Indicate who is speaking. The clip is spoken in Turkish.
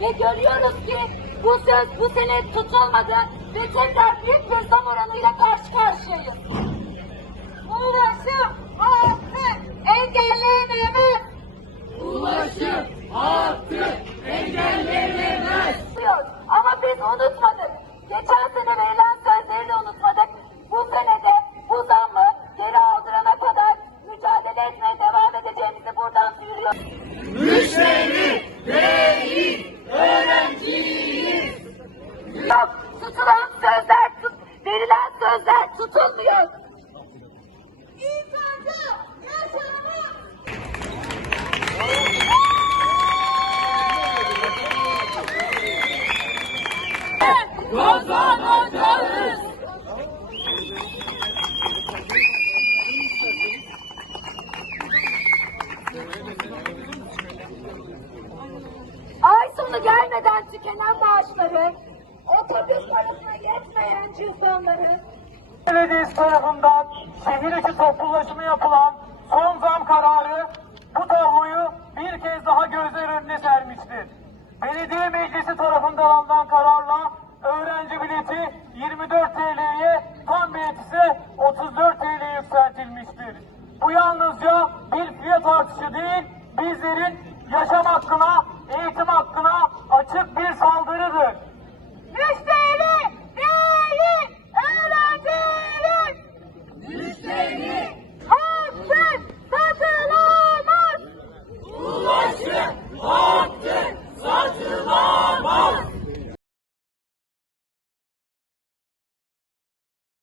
Speaker 1: Ve görüyoruz ki bu söz bu sene tutulmadı ve tekrar büyük bir zam oranıyla karşı karşıyayız. Ulaşım hakkı engellenemez.
Speaker 2: Ulaşım hakkı engellenemez.
Speaker 1: diyor. Ama biz unutmadık. Geçen sene verilen sözleri de unutmadık. Bu sene de bu zammı geri aldırana kadar mücadele etmeye devam edeceğimizi buradan duyuruyoruz.
Speaker 2: Müşteri değil,
Speaker 1: sözler, tut, verilen sözler tutulmuyor. İnsanca yaşamı
Speaker 2: Kazanacağız.
Speaker 1: Ay sonu gelmeden tükenen maaşları, otobüs
Speaker 3: Belediyesi tarafından şehir içi toplu yapılan son zam kararı bu tabloyu bir kez daha gözler önüne sermiştir. Belediye meclisi tarafından alınan kararla öğrenci bileti 24 TL'ye tam bilet ise 34 TL'ye yükseltilmiştir. Bu yalnızca bir fiyat artışı değil, bizlerin